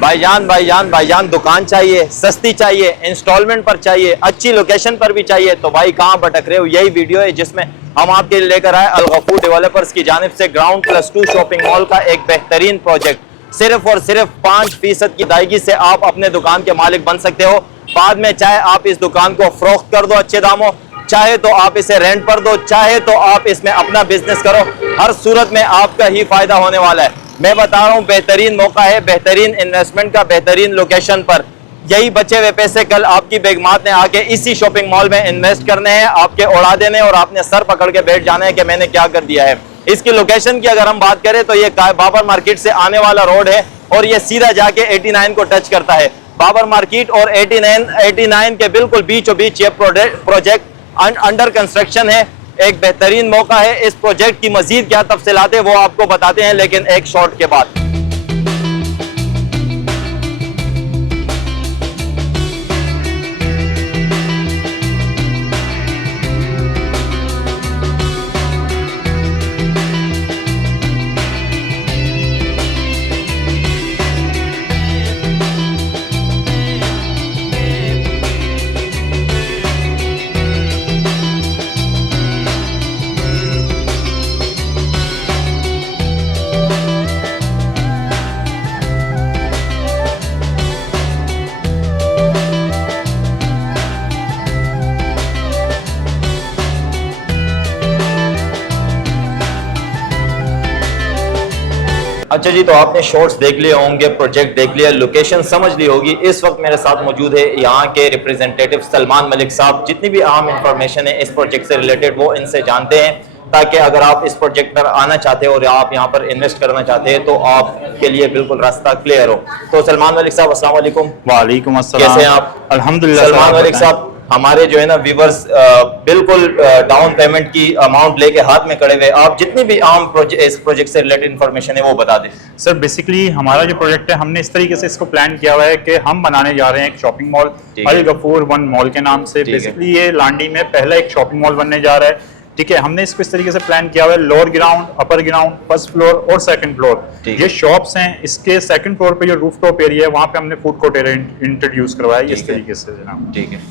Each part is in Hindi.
भाईजान दुकान चाहिए, सस्ती चाहिए, इंस्टॉलमेंट पर चाहिए, अच्छी लोकेशन पर भी चाहिए, तो भाई कहाँ भटक रहे हो। यही वीडियो है जिसमें हम आपके लिए लेकर आए अल गफूर डेवलपर्स की जानिब से GR+2 शॉपिंग मॉल का एक बेहतरीन प्रोजेक्ट। सिर्फ और सिर्फ 5% की अदायगी से आप अपने दुकान के मालिक बन सकते हो। बाद में चाहे आप इस दुकान को फरोख्त कर दो अच्छे दामों, चाहे तो आप इसे रेंट पर दो, चाहे तो आप इसमें अपना बिजनेस करो, हर सूरत में आपका ही फायदा होने वाला है। मैं बता रहा हूँ बेहतरीन मौका है, बेहतरीन इन्वेस्टमेंट का, बेहतरीन लोकेशन पर। यही बचे हुए पैसे कल आपकी बेगमात ने आके इसी शॉपिंग मॉल में इन्वेस्ट करने हैं, आपके उड़ा देने और आपने सर पकड़ के बैठ जाना है कि मैंने क्या कर दिया है। इसकी लोकेशन की अगर हम बात करें तो ये बाबर मार्केट से आने वाला रोड है और ये सीधा जाके 89 को टच करता है। बाबर मार्केट और 89 के बिल्कुल बीचों बीच ये प्रोजेक्ट अंडर कंस्ट्रक्शन है। एक बेहतरीन मौका है। इस प्रोजेक्ट की मजीद क्या तफसीलात है वो आपको बताते हैं, लेकिन एक शॉट के बाद। अच्छा जी, तो आपने शॉट्स देख लिए होंगे, प्रोजेक्ट देख लिया, लोकेशन समझ ली होगी। इस वक्त मेरे साथ मौजूद है यहाँ के रिप्रेजेंटेटिव सलमान मलिक साहब। जितनी भी अहम इंफॉर्मेशन है इस प्रोजेक्ट से रिलेटेड वो इनसे जानते हैं, ताकि अगर आप इस प्रोजेक्ट पर आना चाहते हो और आप यहाँ पर इन्वेस्ट करना चाहते हैं तो आपके लिए बिल्कुल रास्ता क्लियर हो। तो सलमान मलिक साहब, अस्सलाम वालेकुम। वालेकुम अस्सलाम। कैसे हैं आप? अल्हम्दुलिल्लाह। सलमान मलिक साहब, हमारे जो है ना व्यूवर्स बिल्कुल डाउन पेमेंट की अमाउंट लेके हाथ में खड़े हुए, आप जितनी भी आम इस प्रोजेक्ट से रिलेटेड इंफॉर्मेशन है वो बता दें। सर बेसिकली हमारा जो प्रोजेक्ट है हमने इस तरीके से इसको प्लान किया हुआ है कि हम बनाने जा रहे हैं एक शॉपिंग मॉल अल गफूर 1 मॉल के नाम से। बेसिकली ये लांडी में पहला एक शॉपिंग मॉल बनने जा रहा है। ठीक है, हमने इसको इस तरीके से प्लान किया हुआ है, lower ground, upper ground, first floor और सेकंड फ्लोर। ये शॉप्स हैं। इसके सेकंड फ्लोर पे जो रूफटॉप एरिया है वहां पे हमने फूड कोर्ट एरिया इंट्रोड्यूस करवाया है इस तरीके से जनाब। ठीक है।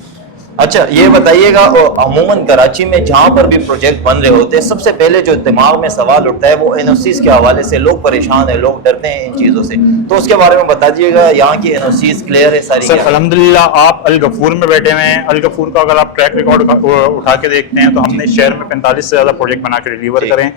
अच्छा, ये बताइएगा, अमूमन कराची में जहाँ पर भी प्रोजेक्ट बन रहे होते हैं सबसे पहले जो दिमाग में सवाल उठता है वो एनओसीज के हवाले से। लोग परेशान है, लोग डरते हैं इन चीज़ों से, तो उसके बारे में बता दीजिएगा। यहाँ की एनओसीज क्लियर है सारी? सर अल्हम्दुलिल्लाह, आप अल गफूर में बैठे हुए हैं। अल गफूर का अगर आप ट्रैक रिकॉर्ड उठा के देखते हैं तो हमने शहर में 45 से ज़्यादा प्रोजेक्ट बना के डिलीवर करें।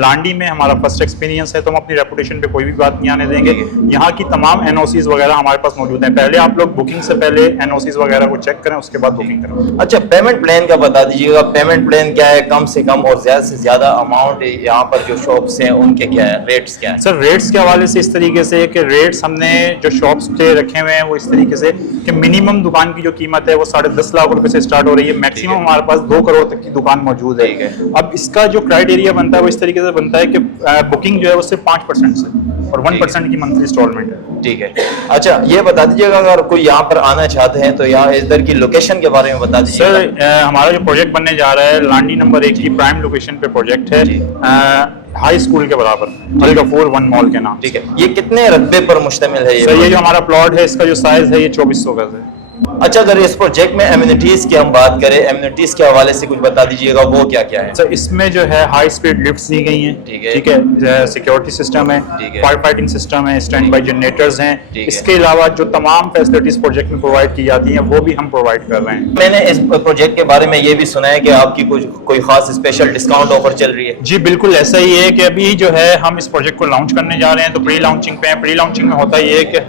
लांडी में हमारा फर्स्ट एक्सपीरियंस है, तो हम अपनी रेपुटेशन पे कोई भी बात नहीं आने देंगे। यहाँ की तमाम एनओसीज वगैरह हमारे पास मौजूद हैं। पहले आप लोग बुकिंग से पहले एनओसीज वगैरह को चेक करें, उसके बाद बुकिंग करें। अच्छा, पेमेंट प्लान का बता दीजिएगा। पेमेंट प्लान क्या है? कम से कम और ज्यादा से ज्यादा अमाउंट यहाँ पर जो शॉप्स हैं उनके क्या है, रेट्स क्या है? सर रेट्स के हवाले से इस तरीके से कि रेट्स हमने जो शॉप्स पे रखे हुए हैं वो इस तरीके से कि मिनिमम दुकान की जो कीमत है वो 10.5 लाख रुपए से स्टार्ट हो रही है। मैक्सिमम हमारे पास 2 करोड़ तक की दुकान मौजूद है। अब इसका जो क्राइटेरिया बनता है वो इस तरीके से बनता है कि बुकिंग जो है वो सिर्फ 5% से और 1% की मंथली इंस्टॉलमेंट है। ठीक है। अच्छा, ये बता दीजिएगा अगर कोई यहाँ पर आना चाहते हैं तो यहाँ इधर की लोकेशन के बारे में बता दीजिए। सर हमारा जो प्रोजेक्ट बनने जा रहा है लांडी नंबर 1 की प्राइम लोकेशन पे प्रोजेक्ट है, हाई स्कूल के बराबर, अल गफूर 1 मॉल के नाम। ठीक है। ये कितने रकबे पर मुश्तमिल है? सर ये जो हमारा प्लॉट है इसका जो साइज है ये 2400 गज है। अच्छा, अगर इस प्रोजेक्ट में एमिनिटीज की हम बात करें, एमिनिटीज के हवाले से कुछ बता दीजिएगा, वो क्या क्या है? सर इसमें जो है हाई स्पीड लिफ्ट्स दी गई हैं। ठीक है, सिक्योरिटी सिस्टम है, फायर फाइटिंग सिस्टम है, स्टैंड बाय जनरेटर्स हैं। इसके अलावा जो तमाम फैसिलिटीज प्रोजेक्ट में प्रोवाइड की जाती हैं वो भी हम प्रोवाइड कर रहे हैं। मैंने इस प्रोजेक्ट के बारे में ये भी सुना है कि आपकी कोई खास स्पेशल डिस्काउंट ऑफर चल रही है? जी बिल्कुल ऐसा ही है कि अभी जो है हम इस प्रोजेक्ट को लॉन्च करने जा रहे हैं, तो प्री लॉन्चिंग पे हैं। प्री लॉन्चिंग में होता ये है कि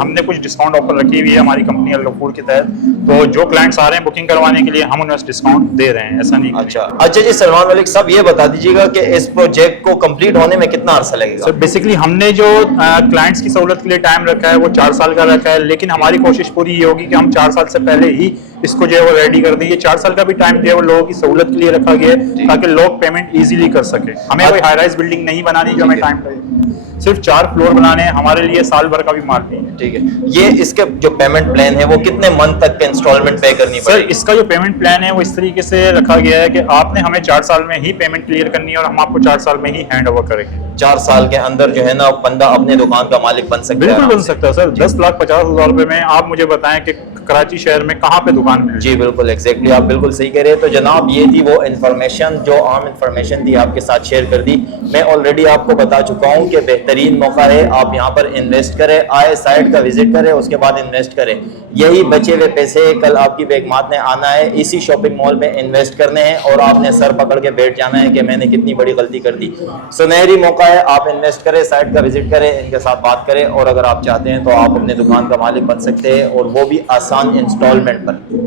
हमने कुछ डिस्काउंट ऑफर रखी हुई है हमारी कंपनी अल गफूर के तहत, तो जो क्लाइंट्स आ रहे हैं बुकिंग करवाने के लिए हम उन्हें डिस्काउंट दे रहे हैं, ऐसा नहीं। अच्छा जी, सलमान मलिक साहब ये बता दीजिएगा कि इस प्रोजेक्ट को कंप्लीट होने में कितना अर्सा लगेगा? सर बेसिकली हमने जो क्लाइंट्स की सहूलत के लिए टाइम रखा है वो 4 साल का रखा है, लेकिन हमारी कोशिश पूरी ये होगी कि हम 4 साल से पहले ही इसको जो है वो रेडी कर देंगे। 4 साल का भी टाइम जो है वो लोगों की सहूलत के लिए रखा गया है ताकि लोग पेमेंट इजीली कर सके। हमें कोई हाई राइज बिल्डिंग नहीं बनानी जो हमें टाइम लगे, सिर्फ 4 फ्लोर बनाने हैं, हमारे लिए साल भर का भी मार्क नहीं है। ठीक है। ये इसके जो पेमेंट प्लान है वो कितने मंथ तक के इंस्टॉलमेंट पे करनी पड़ेगी? सर इसका जो पेमेंट प्लान है वो इस तरीके से रखा गया है कि आपने हमें 4 साल में ही पेमेंट क्लियर करनी है और हम आपको 4 साल में ही हैंड ओवर करेंगे। 4 साल के अंदर जो है ना बंदा अपने दुकान का मालिक बन सकता है। बिल्कुल बन सकता है सर। 10,50,000 रुपए में आप मुझे बताएं कि कराची शहर में कहाँ पे दुकान मिल। जी बिल्कुल एग्जैक्टली, आप बिल्कुल सही कह रहे हैं। तो जनाब ये थी वो इन्फॉर्मेशन जो आम इन्फॉर्मेशन थी, आपके साथ शेयर कर दी। मैं ऑलरेडी आपको बता चुका हूँ कि बेहतरीन मौका है, आप यहाँ पर इन्वेस्ट करें, आए साइट का विजिट करें, उसके बाद इन्वेस्ट करें। यही बचे हुए पैसे कल आपकी बेगमात ने आना है, इसी शॉपिंग मॉल में इन्वेस्ट करने हैं और आपने सर पकड़ के बैठ जाना है कि मैंने कितनी बड़ी गलती कर दी। सुनहरी मौका है, आप इन्वेस्ट करें, साइट का विजिट करें, इनके साथ बात करें और अगर आप चाहते हैं तो आप अपने दुकान का मालिक बन सकते हैं और वो भी आसान इंस्टॉलमेंट पर।